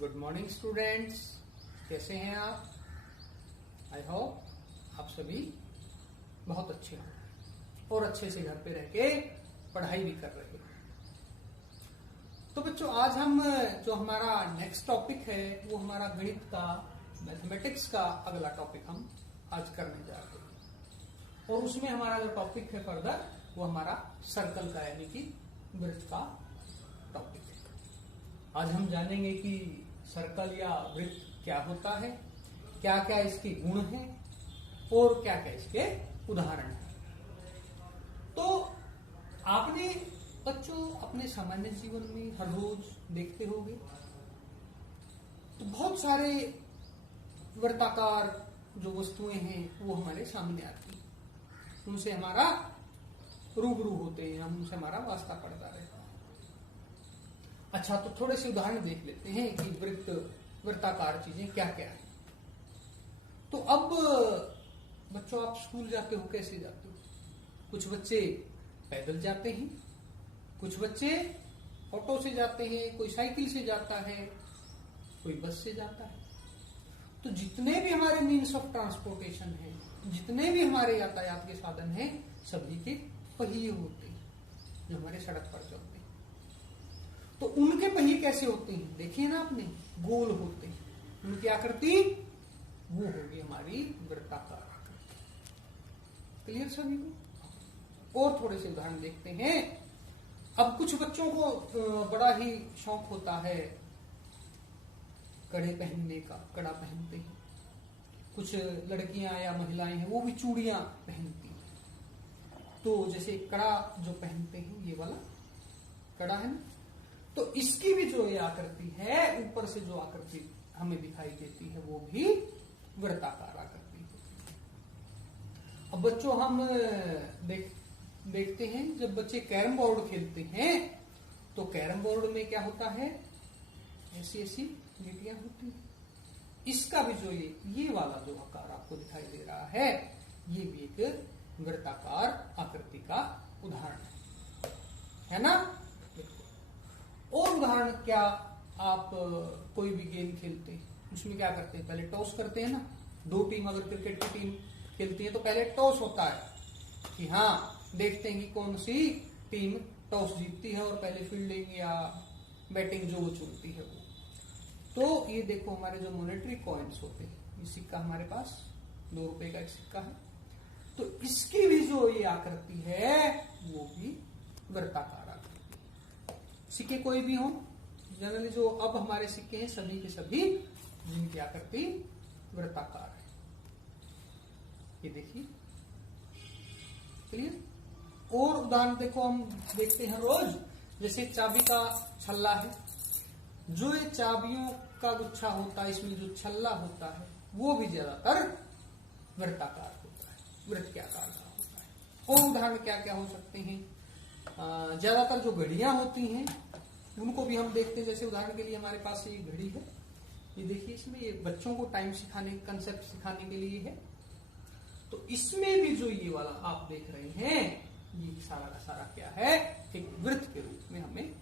Good morning students, कैसे हैं आप? आई होप आप सभी बहुत अच्छे हो और अच्छे से घर पे रह के पढ़ाई भी कर रहे हो। तो बच्चों, आज हम जो हमारा नेक्स्ट टॉपिक है वो हमारा गणित का, मैथमेटिक्स का अगला टॉपिक हम आज करने जा रहे हैं। और उसमें हमारा जो टॉपिक है फर्दर वो हमारा सर्कल का यानी कि वृत्त का टॉपिक है। आज हम जानेंगे कि सर्कल या वृत्त क्या होता है, क्या क्या इसके गुण हैं और क्या क्या इसके उदाहरण हैं। तो आपने बच्चों अपने सामान्य जीवन में हर रोज देखते होंगे तो बहुत सारे वृत्ताकार जो वस्तुएं हैं वो हमारे सामने आती हैं, उनसे हमारा रूबरू होते हैं, हम उनसे हमारा वास्ता पड़ता रहता है। अच्छा, तो थोड़े से उदाहरण देख लेते हैं कि वृत्ताकार चीजें क्या क्या है। तो अब बच्चों, आप स्कूल जाते हो, कैसे जाते हो? कुछ बच्चे पैदल जाते हैं, कुछ बच्चे ऑटो से जाते हैं, कोई साइकिल से जाता है, कोई बस से जाता है। तो जितने भी हमारे मीन्स ऑफ ट्रांसपोर्टेशन है, जितने भी हमारे यातायात के साधन हैं, सभी के पहिए होते हैं जो हमारे सड़क पर चलते हैं। तो उनके पहिए कैसे होते हैं? देखिए ना आपने, गोल होते हैं। उनकी आकृति वो होगी हमारी वृत्ताकार आकृति। क्लियर सभी को? और थोड़े से उदाहरण देखते हैं। अब कुछ बच्चों को बड़ा ही शौक होता है कड़े पहनने का, कड़ा पहनते हैं। कुछ लड़कियां या महिलाएं हैं वो भी चूड़ियां पहनती हैं। तो जैसे कड़ा जो पहनते हैं, ये वाला कड़ा है ना, तो इसकी भी जो ये आकृति है, ऊपर से जो आकृति हमें दिखाई देती है वो भी वृत्ताकार आकृति होती है। अब बच्चों, हम देखते हैं जब बच्चे कैरम बोर्ड खेलते हैं तो कैरम बोर्ड में क्या होता है, ऐसी ऐसी गिटियां होती हैं। इसका भी जो ये वाला जो आकार आपको दिखाई दे रहा है, ये भी एक वृत्ताकार आकृति का उदाहरण है ना। और उदाहरण क्या, आप कोई भी गेम खेलते हैं, उसमें क्या करते हैं, पहले टॉस करते हैं ना। दो टीम अगर क्रिकेट की टीम खेलती है तो पहले टॉस होता है कि हाँ, देखते हैं कि कौन सी टीम टॉस जीतती है और पहले फील्डिंग या बैटिंग जो वो चुनती है वो। तो ये देखो, हमारे जो मॉनेटरी कॉइन्स होते हैं, ये सिक्का हमारे पास 2 रुपए का एक सिक्का है, तो इसकी भी जो ये आकृति है वो भी वृत्ताकार आकृति। सिक्के कोई भी हो, जनरली जो अब हमारे सिक्के हैं सभी के सभी जिनकी आकृति वृत्ताकार है। ये देखिए, क्लियर? और उदाहरण देखो, हम देखते हैं रोज, जैसे चाबी का छल्ला है, जो ये चाबियों का गुच्छा होता है, इसमें जो छल्ला होता है वो भी ज्यादातर वृत्ताकार होता है, वृत्त के आकार का होता है। और उदाहरण क्या क्या हो सकते हैं, ज्यादातर जो घड़ियां होती हैं उनको भी हम देखते हैं। जैसे उदाहरण के लिए हमारे पास ये घड़ी है, ये देखिए, इसमें ये बच्चों को टाइम सिखाने, कंसेप्ट सिखाने के लिए है। तो इसमें भी जो ये वाला आप देख रहे हैं, ये सारा का सारा क्या है, एक वृत्त के रूप में हमें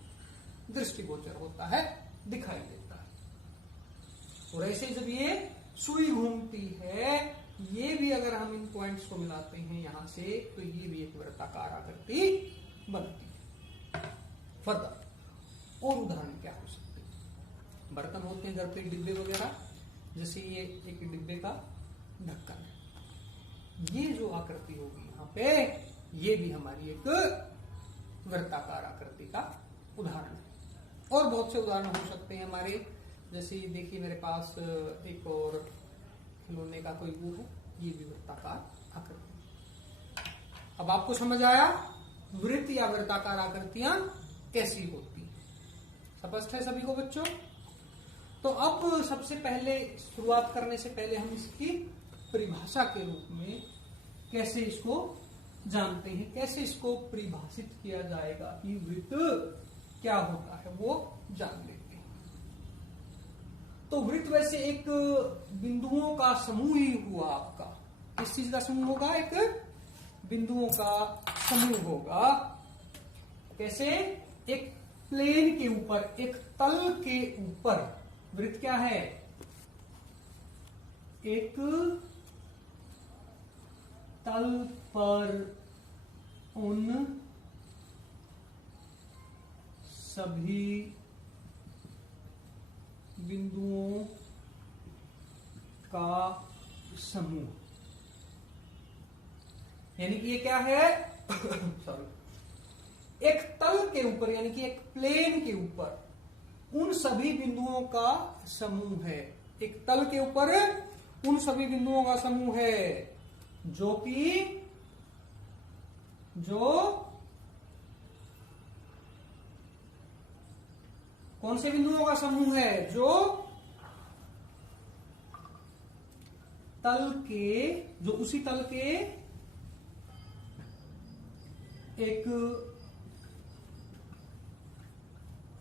दृष्टिगोचर होता है, दिखाई देता है। और ऐसे जब ये सुई घूमती है, ये भी अगर हम इन पॉइंट्स को मिलाते हैं यहां से, तो ये भी एक वृत्ताकार आकृति बनती है। फर्दर और उदाहरण क्या हो सकते हैं, बर्तन होते हैं घर पे, डिब्बे वगैरह, जैसे ये एक डिब्बे का ढक्कन है, ये जो आकृति होगी यहाँ पे, ये भी हमारी एक वृत्ताकार आकृति का उदाहरण है। और बहुत से उदाहरण हो सकते हैं हमारे, जैसे ये देखिए मेरे पास एक और खिलौने का कोई वो है, ये भी वृत्ताकार आकृति। अब आपको समझ आया वृत्त या वृत्ताकार आकृतियां कैसी होती हैं? स्पष्ट है सभी को बच्चों? तो अब सबसे पहले शुरुआत करने से पहले हम इसकी परिभाषा के रूप में कैसे इसको जानते हैं, कैसे इसको परिभाषित किया जाएगा कि वृत्त क्या होता है, वो जान लेते हैं। तो वृत्त वैसे एक बिंदुओं का समूह ही हुआ आपका। किस चीज का समूह होगा? एक बिंदुओं का समूह होगा। कैसे? एक प्लेन के ऊपर, एक तल के ऊपर वृत्त क्या है? एक तल पर उन सभी बिंदुओं का समूह। यानी कि ये क्या है? सॉरी, एक तल के ऊपर यानी कि एक प्लेन के ऊपर उन सभी बिंदुओं का समूह है। एक तल के ऊपर उन सभी बिंदुओं का समूह है जो कौन से बिंदुओं का समूह है? जो उसी तल के एक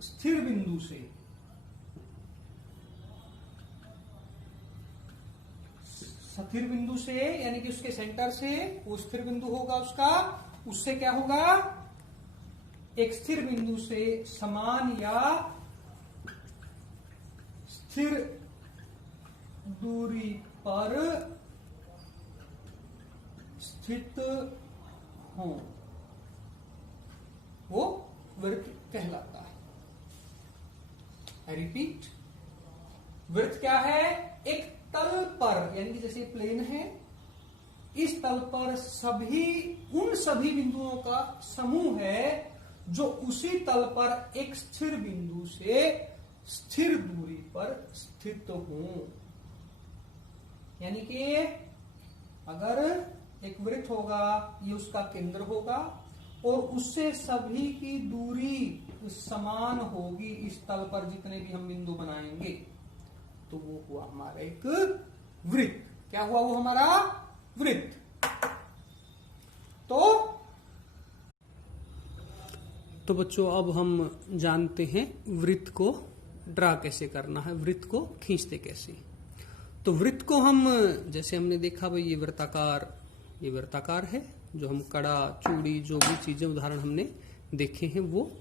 स्थिर बिंदु से यानी कि उसके सेंटर से वो स्थिर बिंदु होगा उसका, उससे क्या होगा? एक स्थिर बिंदु से समान या स्थिर दूरी पर स्थित हो, वो वृत्त कहलाता है। आई रिपीट, वृत्त क्या है? एक तल पर यानी कि जैसे प्लेन है, इस तल पर उन सभी बिंदुओं का समूह है जो उसी तल पर एक स्थिर बिंदु से स्थिर दूरी पर स्थित हो। यानी कि अगर एक वृत्त होगा, ये उसका केंद्र होगा और उससे सभी की दूरी समान होगी इस तल पर जितने भी हम बिंदु बनाएंगे, तो वो हुआ हमारा एक वृत्त। क्या हुआ वो हमारा? वृत्त। तो बच्चों अब हम जानते हैं वृत्त को ड्रा कैसे करना है, वृत्त को खींचते कैसे। तो वृत्त को हम जैसे हमने देखा भाई ये वृत्ताकार है, जो हम कड़ा चूड़ी जो भी चीजें उदाहरण हमने देखे हैं वो।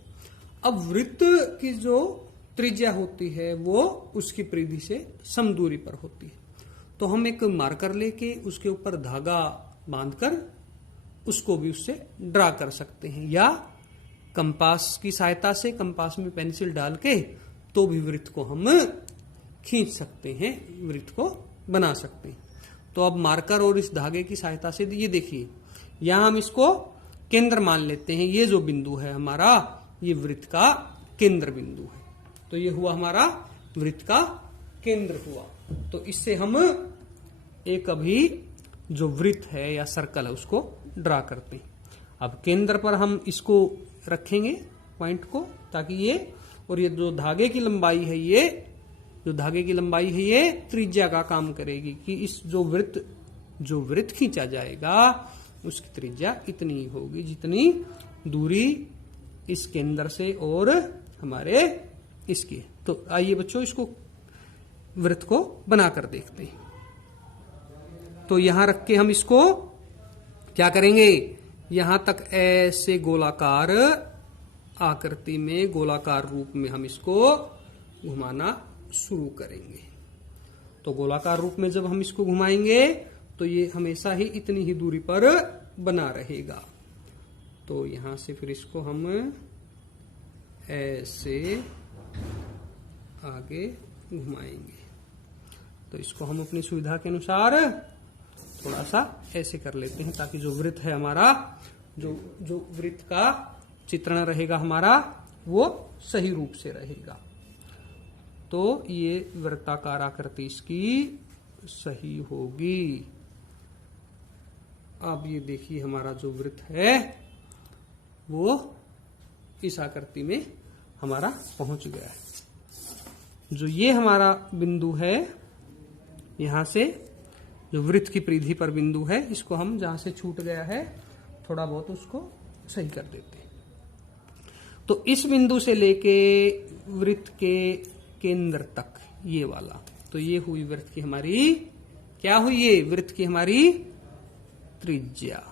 अब वृत्त की जो त्रिज्या होती है वो उसकी परिधि से समदूरी पर होती है। तो हम एक मार्कर लेके उसके ऊपर धागा बांधकर उसको भी उससे ड्रा कर सकते हैं, या कंपास की सहायता से कंपास में पेंसिल डाल के तो भी वृत्त को हम खींच सकते हैं, वृत्त को बना सकते हैं। तो अब मार्कर और इस धागे की सहायता से ये देखिए, यहां हम इसको केंद्र मान लेते हैं। ये जो बिंदु है हमारा, ये वृत्त का केंद्र बिंदु है। तो ये हुआ हमारा वृत्त का केंद्र हुआ। तो इससे हम एक अभी जो वृत्त है या सर्कल है उसको ड्रा करते हैं। अब केंद्र पर हम इसको रखेंगे पॉइंट को, ताकि ये और ये जो धागे की लंबाई है, ये त्रिज्या का काम करेगी कि इस जो वृत्त खींचा जाएगा उसकी त्रिज्या इतनी ही होगी जितनी दूरी इस केंद्र से और हमारे इसकी। तो आइए बच्चों इसको वृत्त को बनाकर देखते हैं। तो यहां रख के हम इसको क्या करेंगे, यहां तक ऐसे गोलाकार आकृति में, गोलाकार रूप में हम इसको घुमाना शुरू करेंगे। तो गोलाकार रूप में जब हम इसको घुमाएंगे तो ये हमेशा ही इतनी ही दूरी पर बना रहेगा। तो यहां से फिर इसको हम ऐसे आगे घुमाएंगे। तो इसको हम अपनी सुविधा के अनुसार थोड़ा सा ऐसे कर लेते हैं, ताकि जो वृत्त है हमारा, जो वृत्त का चित्रण रहेगा हमारा, वो सही रूप से रहेगा। तो ये वृत्ताकार आकृति इसकी सही होगी। अब ये देखिए हमारा जो वृत्त है वो इस आकृति में हमारा पहुंच गया है। जो ये हमारा बिंदु है, यहां से जो वृत्त की परिधि पर बिंदु है, इसको हम जहां से छूट गया है थोड़ा बहुत उसको सही कर देते हैं। तो इस बिंदु से लेके वृत्त के केंद्र तक ये वाला, तो ये हुई वृत्त की हमारी, क्या हुई, ये वृत्त की हमारी त्रिज्या।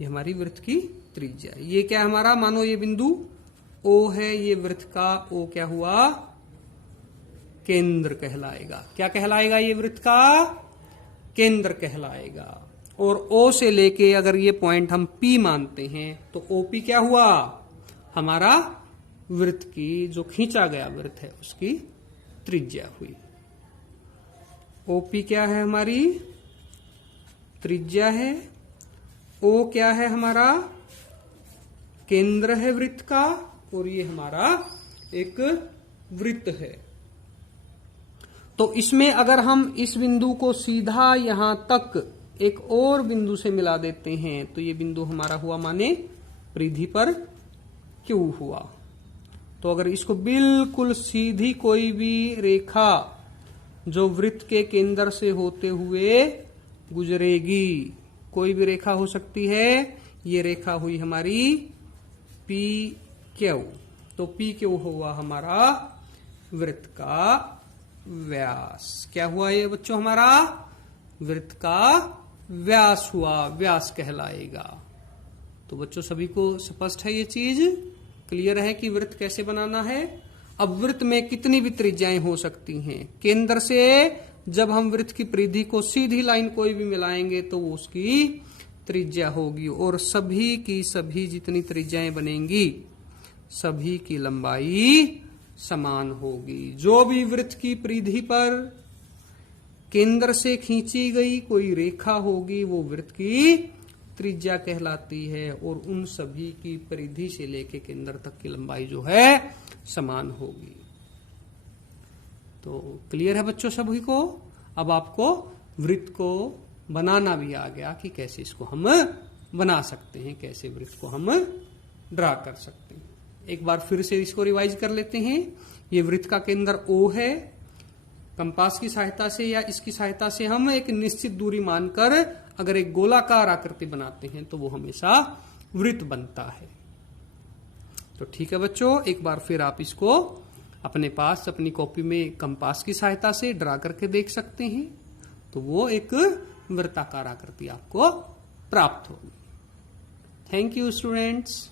ये हमारी वृत्त की त्रिज्या। ये क्या हमारा, मानो ये बिंदु O है, ये वृत्त का O क्या हुआ, केंद्र कहलाएगा। क्या कहलाएगा? ये वृत्त का केंद्र कहलाएगा। और ओ से लेके अगर ये पॉइंट हम पी मानते हैं तो ओपी क्या हुआ? हमारा वृत्त की जो खींचा गया वृत्त है उसकी त्रिज्या हुई। ओपी क्या है? हमारी त्रिज्या है। ओ क्या है? हमारा केंद्र है वृत्त का, और ये हमारा एक वृत्त है। तो इसमें अगर हम इस बिंदु को सीधा यहां तक एक और बिंदु से मिला देते हैं तो ये बिंदु हमारा हुआ माने परिधि पर क्यू हुआ। तो अगर इसको बिल्कुल सीधी कोई भी रेखा जो वृत्त के केंद्र से होते हुए गुजरेगी, कोई भी रेखा हो सकती है, ये रेखा हुई हमारी पी क्यू। तो पी क्यू हुआ हमारा वृत्त का व्यास। क्या हुआ ये बच्चों? हमारा वृत्त का व्यास हुआ, व्यास कहलाएगा। तो बच्चों सभी को स्पष्ट है, ये चीज क्लियर है कि वृत्त कैसे बनाना है। अब वृत्त में कितनी भी त्रिज्याएं हो सकती हैं। केंद्र से जब हम वृत्त की परिधि को सीधी लाइन कोई भी मिलाएंगे तो वो उसकी त्रिज्या होगी, और सभी की सभी जितनी त्रिज्याएं बनेंगी सभी की लंबाई समान होगी। जो भी वृत्त की परिधि पर केंद्र से खींची गई कोई रेखा होगी वो वृत्त की त्रिज्या कहलाती है, और उन सभी की परिधि से लेके केंद्र तक की लंबाई जो है समान होगी। तो क्लियर है बच्चों सभी को? अब आपको वृत्त को बनाना भी आ गया कि कैसे इसको हम बना सकते हैं, कैसे वृत्त को हम ड्रा कर सकते हैं। एक बार फिर से इसको रिवाइज कर लेते हैं। ये वृत्त का केंद्र O है। कंपास की सहायता से या इसकी सहायता से हम एक निश्चित दूरी मानकर अगर एक गोलाकार आकृति बनाते हैं तो वो हमेशा वृत्त बनता है। तो ठीक है बच्चों, एक बार फिर आप इसको अपने पास अपनी कॉपी में कंपास की सहायता से ड्रा करके देख सकते हैं, तो वो एक वृत्ताकार आकृति आपको प्राप्त होगी। Thank you students.